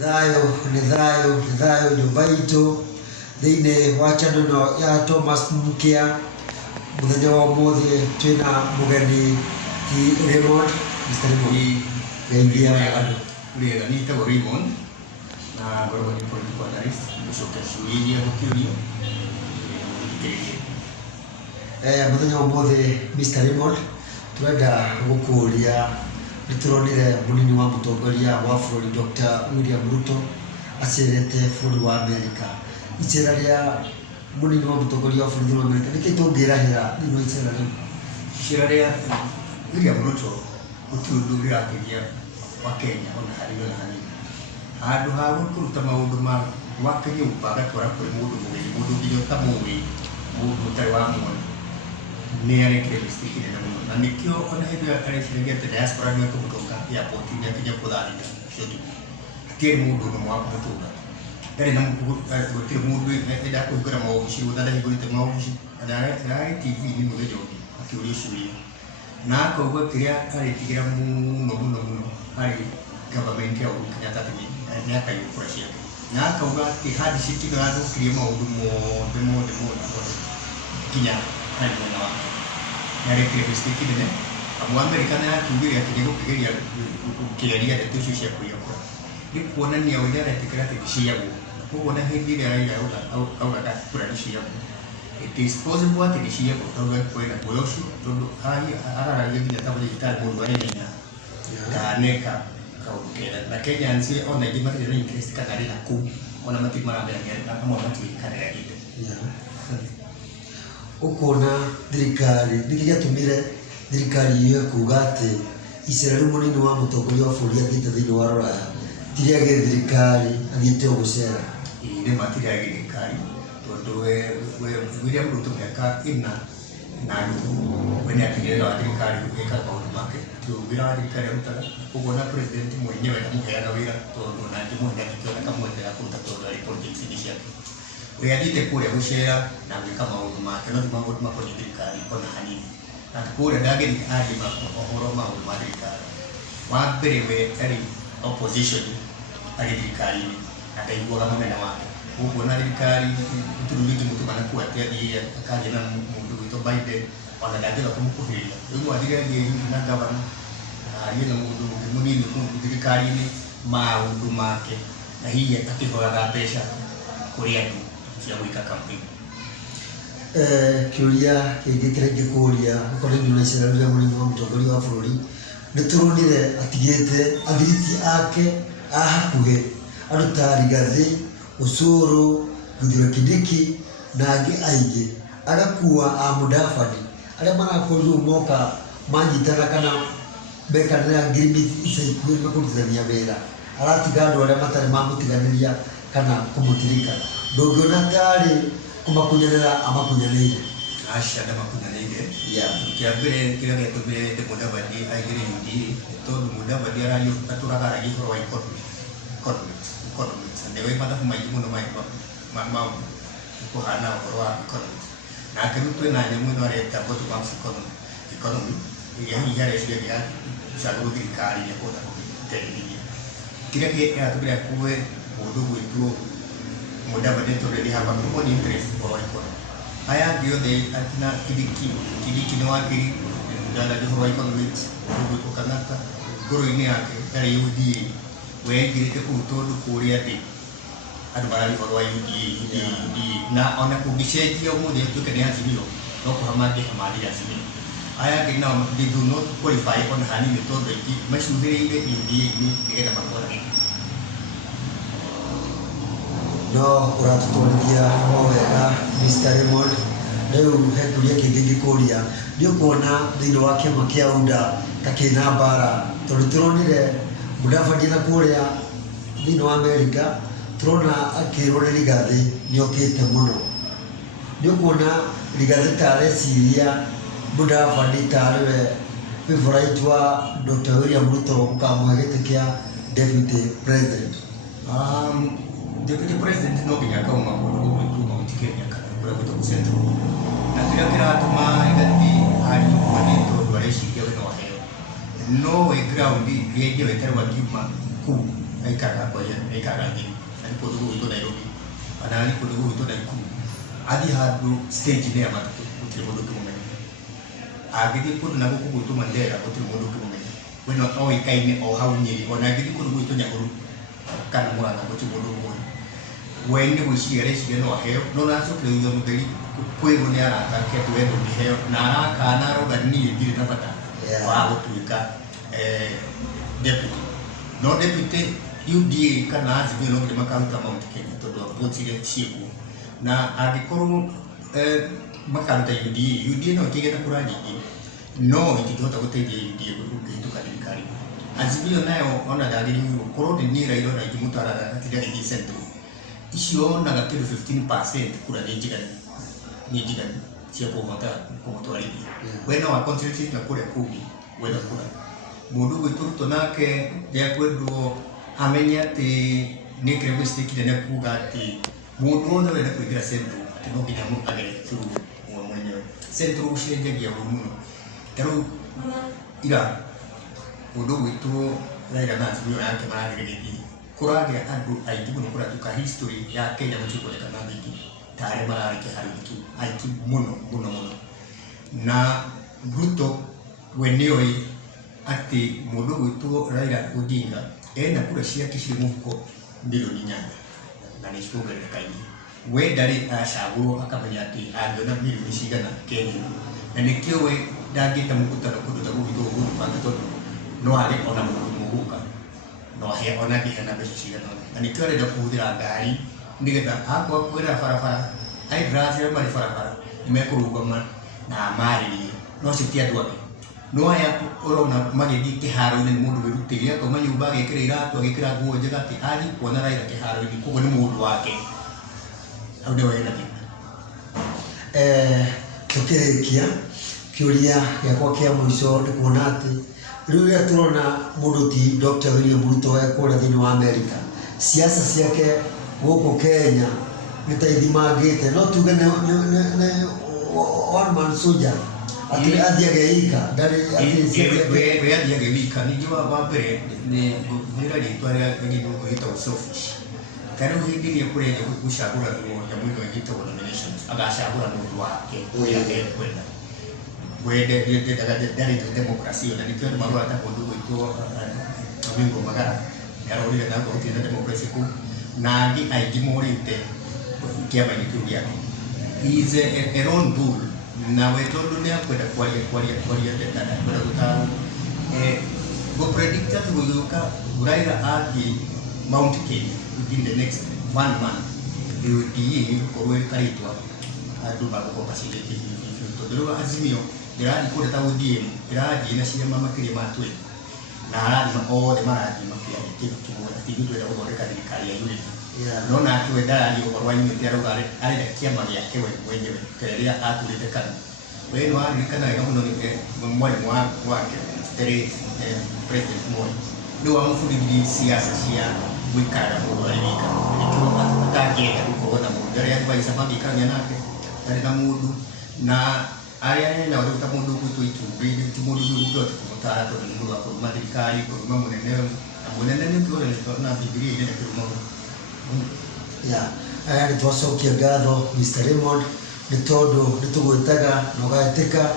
Thayo nyumba itu thĩinĩ wa chanduno ya Thomas Mukia. Muthenya wa ũmũthĩ twĩna mũgeni ti Raymond, Mr. Raymond geithia andũ. Wĩra nĩtagwo Raymond na ngoragwo nĩ political analyst gũcokia ciũria iria gũkĩũrio muthenya wa ũmũthĩ Mr. Raymond turenda gũkũria nĩtũronire mũnini wa mũtongoria wa bũrũri Dr. William Ruto acerete bũrũri wa Amerika. Icera rĩa mũnini wa mũtongoria wa bũrũri wa Amerika nĩkĩ tũngĩrahĩra thĩinĩ wa icera rĩu? Icera rĩa William Ruto gũtirĩ ũndũ ũrĩrateithia wa Kenya ona hanini ona hanini. Handũ ha kũruta maũndũ ma Kenya ũgatwara kũrĩ mũndũ mũgeni, mũndũ nginya ũtamũĩ, mũndũ ũtarĩ wamwona, nĩarekire mistake nene mũno. Na nĩkĩo ona hĩndĩ ĩrĩa areciragia atĩ diaspora nĩ ekũmũtonga airport-inĩ akinya kũtharĩra bũrũri, hatirĩ mũndũ ũmwe wa kũmũtũnga. Ndarĩ na gũtirĩ mũndũ endaga kũhingũra maobici, gũtha ndahingũrĩte maobici, na ararĩ TV-inĩ mũthenya ũngĩ akĩũria ciũria. Na akauga kĩrĩa arĩtigĩra mũno harĩ government ya Uhuru Kenyatta nĩakaiga kura ciake. Na akauga atĩ handshake ĩno yathũkirie maũndũ mothe nginya harĩ mwena wake. Nĩarekire mistake nene amu Amerika nĩyakiugire atĩ nĩgũkĩgeria gũkĩaria ndeto icio cia kũiya kura. Nĩ kuonania we nĩaretĩkĩra atĩ nĩciiyagwo. Koguo na hĩndĩ ĩrĩa Raila augaga kura nĩciiyagwo, it is possible atĩ nĩciiyagwo tondũ kwĩna guoya ũcio, tondũ araragia nginya ta mũrigitari mũndũ arĩ naihenya ndaneka kaũndũ kega. Na Kenyans ona aingĩ matirĩ na interest kana arĩ nakũu, ona matirĩ maramenya amwe matiũĩ kana nĩagĩte. Ũkona thirikari nĩkĩ gĩatũmire thirikari ĩyo kuuga atĩ icera rĩu mũnini wa mũtongoria wa bũrũri athiĩte thĩinĩ wa Rũraya tirĩagĩrĩ thirikari athiĩte o gũcera? Nĩma tirĩagĩrĩ thirikari tondũ William Ruto mĩaka ĩna na nuthu we nĩatigĩrĩra wa thirikari gũgĩka maũndũ make, ti wĩra wa thirikari arutaga. Ũguo na president mwenyewe ndamũheaga wĩra tondũ ona angĩmũhe ndangĩkĩona kamweke ga kũruta tondũ arĩ politics-inĩ ciake. We athiĩte kũrĩa gũcera na gwĩka maũndũ make, no ti maũndũ makoniĩ thirikari ona hanini. Na kũrĩa ndangĩthiĩ arie ũhoro maũndũ ma thirikari. Wa mbere we arĩ opposition arĩ thirikari-inĩ na ndaiguaga mũnene wake. Ũguo na thirikari tũrugĩte mũtumana kuo atĩ athiĩ akaria na mũndũ gwĩtwo Biden ona ndangĩenda kũmũkuhĩrĩria. Rĩu athiĩ arie na gavana arie na mũndũ mũnini kũu thirikari-inĩ maũndũ make, na hihi akĩhoyaga mbeca kũrĩ andũ cia gwĩka campaign. Kĩũria kĩngĩ kĩrĩa ingĩkũria ũkoretwo na icera rĩrĩa mũnini wa mũtongoria wa bũrũri nĩtũronire atigĩte athiriti ake a hakuhĩ andũ ta Rigathĩ, Ũcũrũ, Kithure Kindiki na angĩ aingĩ, agakua a Mudavadi arĩa marakorirwo moka manyitana kana mekanĩra ngirimiti ica ikuhĩ makũrutithania wĩra, aratiga andũ arĩa matarĩ mamũtiganĩria kana kũmũtirika. Ndũngĩona tarĩ kũmakunyanĩra amakunyanĩire? Aca ndamakunyanĩire. Kĩa mbere kĩrĩa gĩatũmire ende Mudavadi aingĩre UDA nĩ tondũ Mudavadi atũraga aragia ũhoro wa economics, na nĩwe mathabu maingĩ mũno ma kũhana ũhoro wa economics. Nake rĩu twĩna nyamũ ĩno areta bottom up economy iria hihi areciria gĩcagũrwo thirikari nĩekũhota gũteithĩrĩria. Kĩrĩa gĩatũmire akue mũndũ gwĩtwo Mudavadi tondũ ndĩhamba common interest ũhoro wa economy. Aya angĩ othe na Kindiki nĩ wakiri ndaragia ũhoro wa economics, mũndũ gwĩtwo Kang'ata ngoro-inĩ yake ndarĩ UDA. We aingĩrĩte kũu tondũ kũrĩa thĩ andũ mararia ũhoro wa UDA na ona kũngĩcenjia ũmũthĩ atuĩke nĩ Azimio no kũhamangĩka mathia Azimio. Aya angĩ nao they do not qualify ona hanini tondũ aingĩ macuthĩrĩire UDA-inĩ nĩgetha makorwo na gĩtĩ. No ũratũtwarithia o wega Mr. Raymond. Rĩu he kĩũria kĩngĩ ingĩkũria, nĩũkuona thĩinĩ wa kĩama kĩa UDA ta kĩna mbara tondũ tũronire Mudavadi na kũrĩa thĩinĩ wa Amerika, tũrona akĩrwo nĩ Rigathĩ nĩokĩte mũno. Nĩũkuona Rigathĩ ta areciria Mudavadi tarĩ we favorite wa Dr. William Ruto gũkamũhe gĩtĩ kĩa deputy president? Deputy president no nginya akauma kũndũ gwĩtwo Mount Kenya kana kũrĩa gwĩtwo Central. Na kĩrĩa kĩratũma Rigathĩ ariũmane tondũ areciria we no aheo. No we ground iria ingĩ weterwo akiuma kũu aikara kwa ya aikara ngini alipo ndugu ito Nairobi ana alipo ndugu ito Nakuru adi hadu stage ne amatu utire mundu kimumenye agidi kudu na guku ito Mandera utire mundu kimumenye weno o ikaine o haunyiri ona agidi kudu ito Nyahururu kana mwana utire mundu kimumenye wende wishire no heo no na so kle yo mudeli kwego ne ara ka ke to endo ni heo na ara ka na ro ga ni yiri na pata wa utuika deputy no deputy UDA kana azibio no de makauta Mount Kenya to do botire siku na agikoro makauta UDA no kigeta kuraji no ikitota guteithia UDA gutuka thirikari azibio nayo ona dalili koro ni Raila na Jimutara atira ni centro icio na gakiro 15% kura ni jigani cia kumutwarithia wena wa constitution na kura kumi wena kura mundu gwiturutwo nake ndiakwendwo amenye ati ni krebistikire na kuga ati mundu wothe wenda kuingira centro ati no nginya agere through mwe mwenyewe centro ucenjagia muno taru ira mundu gwitwo Raila na Azimio yake maragiriria kuragia andu aiti muno kuratuka history ya Kenya muchikoleka na bigi tare mararike hariki aiti muno na Ruto wenioi ati mundu gwitwo Raila Odinga ena kura ciake ciri muhuko milioni 8 na ni cikugerera kaini we ndari acagurwo akamenya ati angiona milioni cigana Kenya na nikio we ndangita mukutano kundu ta gugitwo gutupanga tondu no ari ona muguka no he ona bihana mbeca cigana na nikio arenda kuhuthira ngari nigetha akwa kwira barabara ai drive mari barabara nimekurugama na mariri no citia andu ake no aya urona magithii kiharo-ini ni mundu wirutire akoma nyumba agikira iratu agikira nguo njega ati ari kuona Raila kiharo-ini koguo ni mundu wake au ndio wena tukirikia kiuria giakwa kia mwico ni kuona ati riu ria turona mundu ti Dr. William Rutoekuria thiini wa America siasa ciake guku Kenya ni ta ithimangite no tuge ne one man soldier ati athiage ika ndari we athiage wika ni jua wa mbere ni gwira ritwa ria githugu gitagwo selfish taru hindi ni kureje gucagura ya mwiko gitagwo nominations agacagura mundu wake uria kwenda wende ndari demokrasia na nikio marua ta mundu gwitwo Domingo Magara yarorire na gutira demokrasia ku na ngi aigi morite kiama kiu giake is a wrong bull na wetondu ni akwenda kwaria tetana kwenda gutaru go predict that guguka Raila athi Mount Kenya within the next 1 month UDA kowe karitwa andu baguko facility tondũ Azimio ndĩrathiĩ kũrĩa ta ODM ndĩrathiĩ na ciama makĩria ma 20 na arathima othe marathiĩ makĩaria kĩndũ kĩmwe atĩ ithuĩ twenda gũthondeka thirikari ya unity no nake we ndararia ũhoro wa unity arauga arenda kĩama gĩake we mwenyewe kĩrĩa atũrĩte kana we nĩ waririkana wega mũno mwarimu wake President Moi nĩwe wamũbundithirie siasa cia gũikara mũndũ arĩ wika nĩkĩo atangĩenda gũkorwo na mũndũ arĩa advisor mangĩikarania nake tarĩ na mũndũ na aria na wale utamundu kuitwa itumbi timundu ndugote kumutara to ni mundu akoma thirikari ko munene ni kiore na Biblia ile kirimo ya ni twacokia ngatho Mr. Raymond ni tondu nitugwitaga no gatika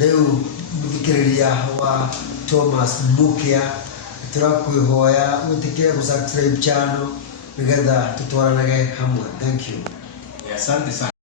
riu muthikiriria wa Thomas Mukia turakwihoya witike ku subscribe channel nigetha tutwaranage hamwe. Thank you. Asante sana.